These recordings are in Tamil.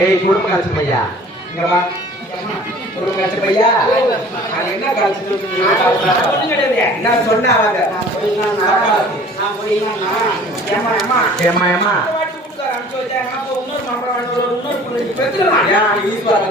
ஏய் குடும்ப காட்சி பையா இங்க வா குடும்ப காட்சி பையா நான் என்ன காட்சி என்ன சொன்ன அவங்க நான் போயினா ஏமா ஏமா ஏமா ஏமா ஈஸ்வரன்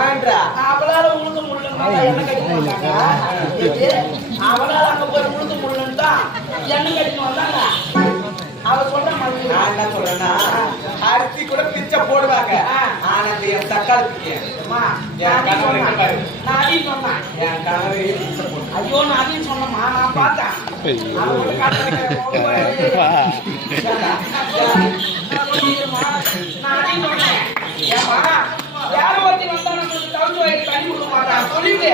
வந்தா அவளால அங்க போய் முழுந்து முள்ளுன்னு என்ன கட்டின்னு வந்தாங்க. அவ சொல்ற மாதிரி நான் என்ன சொல்றேன்னா அரிசி கூட பிச்சை போடுவாங்க. ஆனா என் தக்காளி நான் அதையும் சொன்னேன் என் கணவர் பிச்சை போடு. ஐயோ நான் அதையும் சொன்னமா நான் பார்த்தேன். நான் அதையும் சொன்னேன் ஏமா யாரோ ஒருத்தி வந்தா நமக்கு தவிர்த்து வயது தண்ணி கொடுக்க மாட்டான் சொல்லிட்டு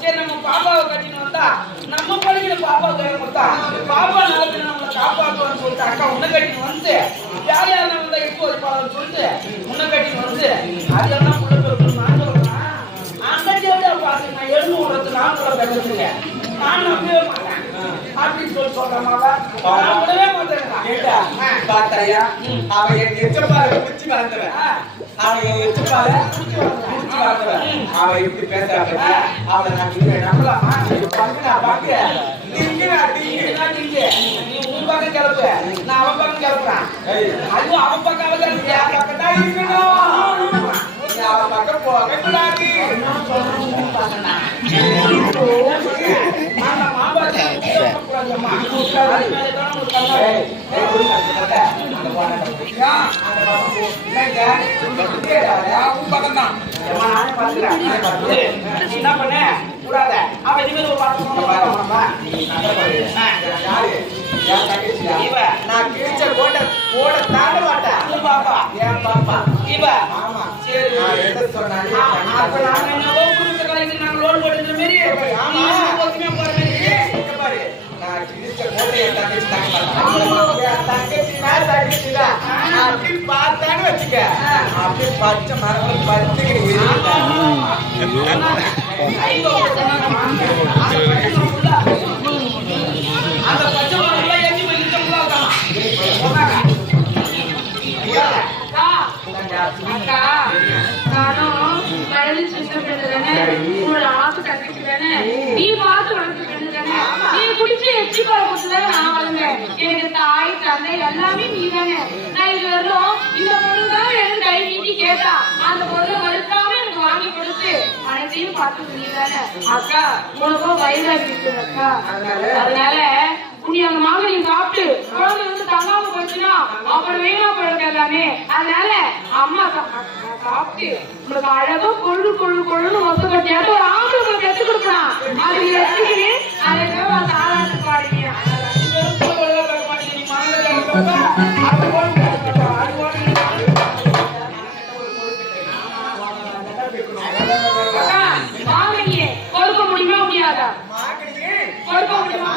சரி நம்ம பாப்பாவை கட்டின்னு வந்தா நம்ம படிக்கிற பாப்பாவை கையில கொடுத்தா பாப்பா நாளைக்கு நம்மளை காப்பாற்றுவான்னு சொல்லிட்டு அக்கா உன்னை கட்டின்னு வந்து யார் யார் வந்தா இப்போ வைப்பாளன்னு சொல்லிட்டு உன்னை கட்டின்னு வந்து அதெல்லாம் உள்ள போய் நான் சொல்றேன் அந்த தேவையா பார்த்து நான் எழுந்து விடுறது நான் கூட கட்டுறதுங்க நான் நம்பவே மாட்டேன் அப்படின்னு சொல்லி சொல்றமாவா நான் விடவே மாட்டேன். பார்த்தாயா அவன் என் எச்சப்பாலை குச்சி வளர்ந்தவன் அவன் என் எச்சப்பாலை குச்சி வளர்ந்தவன் அவன் இப்படி பேசுறாங்க அவனை நான் நம்பலாமா பாக்க நீ உன் பக்கம் கிளப்பு நான் அவன் பக்கம் கிளப்புறேன். அதுவும் அவன் பக்கம் அவன் பக்கம் தான் இருக்கணும் அவன் பக்கம் போக கூடாது. என்ன பண்ண கூடாத அவன் நான் கிழிச்ச கோட்டை போட தாண்ட மாட்டேன் பாப்பா ஏன் பாப்பா இவ ஆமா சரி நான் சொன்னாங்க அப்ப நாங்க என்னவோ குடும்ப கலைக்கு நாங்க லோன் போடுற மாதிரி ஆமா ஒத்துமே போற மாதிரி பாரு நான் கிழிச்ச கோட்டையை தங்கச்சி தாங்க மாட்டேன் தங்கச்சி நான் தங்கச்சிடா அப்படி பார்த்தான்னு வச்சுக்க அப்படி பச்சை மரம் பத்துக்கு அந்த பச்சை மரம் அக்கா நானும் வயலின் சிஸ்டம் பண்ணுறேனே உங்களோட ஆசை கத்துக்கிறேனே நீ பார்த்து வளர்த்துக்கிறேனே நீ குடிச்சு எச்சி பழக்கத்துல நான் வளர்ந்தேன். எனக்கு தாய் தந்தை எல்லாமே நீ தானே. நான் இது வரலும் இந்த பொருள் தான் எனக்கு கை நீட்டி கேட்டா அந்த பொருளை மறுக்காம எனக்கு வாங்கி கொடுத்து அனைத்தையும் பார்த்து நீ தானே. அக்கா உனக்கும் வயதாகி இருக்குது அக்கா. அதனால நீ அந்த மாங்கனி சாப்பிட்டு குழந்தை வந்து தங்காம போச்சுன்னா அப்புறம் வேணா போயிருக்கு எல்லாமே. அதனால அம்மா சாப்பிட்டு உங்களுக்கு அழகா கொழு கொழு கொழுன்னு ஒத்து கட்டியாட்டு ஒரு ஆம்பளை உங்களுக்கு எடுத்து கொடுக்கலாம். அது எடுத்துக்கிட்டு அதை தாராட்டு பாடுங்க. மாங்கனியே கொடுக்க முடியுமா முடியாதா? கொடுக்க முடியுமா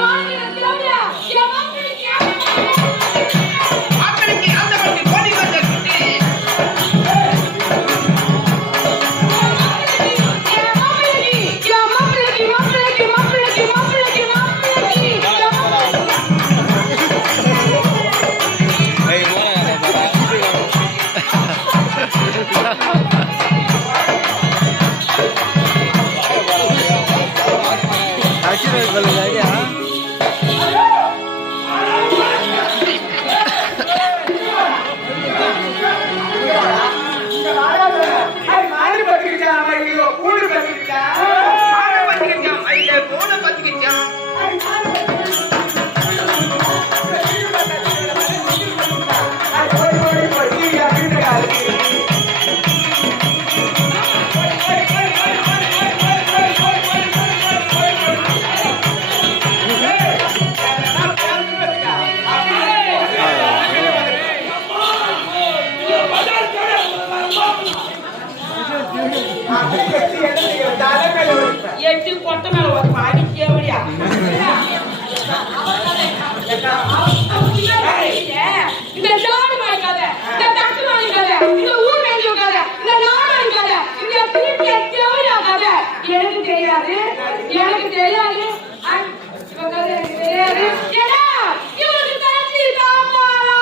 Yeah. எட்டு கொட்டை மேல ஒரு பாடிக்கே முடியா இந்த ஜாடு மாய்க்காத, இந்த தட்டு மாய்க்காத, இந்த ஊர் மேய்ஞ்சு கதை, இந்த நாடு கதை, இந்த திருப்பி தேவையா கதை எனக்கு தெரியாது, எனக்கு தெரியாது. இவ கதை எனக்கு தெரியாது. ஏடா இவனுக்கு தச்சு தாப்பாரா,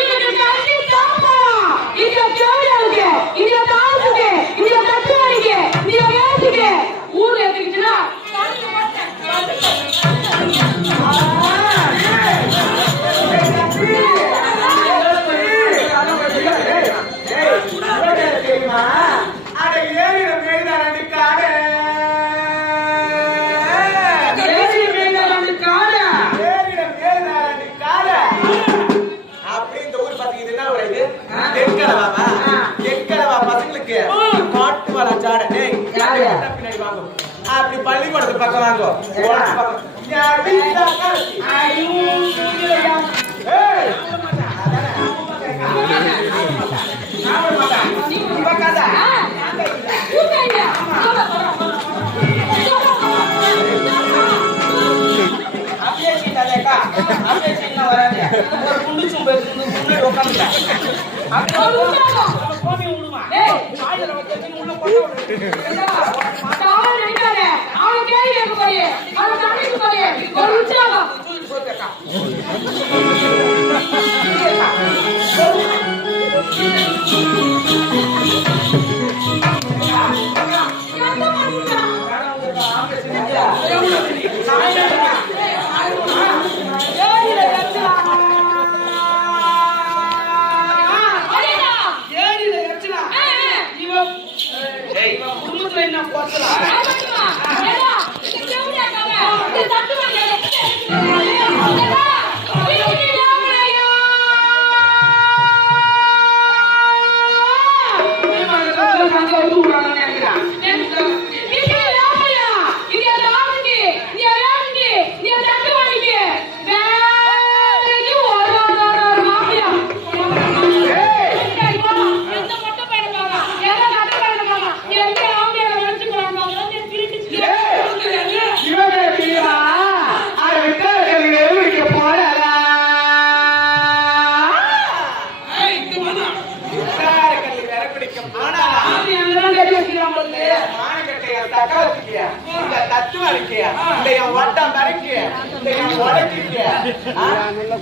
இவனுக்கு தச்சு தாப்பாரா. இந்த தேவையாளுக்கு, இந்த தாழ்த்துக்கு, இந்த தட்டு வாங்கிக்கு, இந்த வேலைக்கு ஊர்ல எடுத்துக்கிச்சுன்னா அப்படி பள்ளிக்கூடத்து பக்கம் வாங்கோ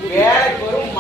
வேலைக்கு வரும்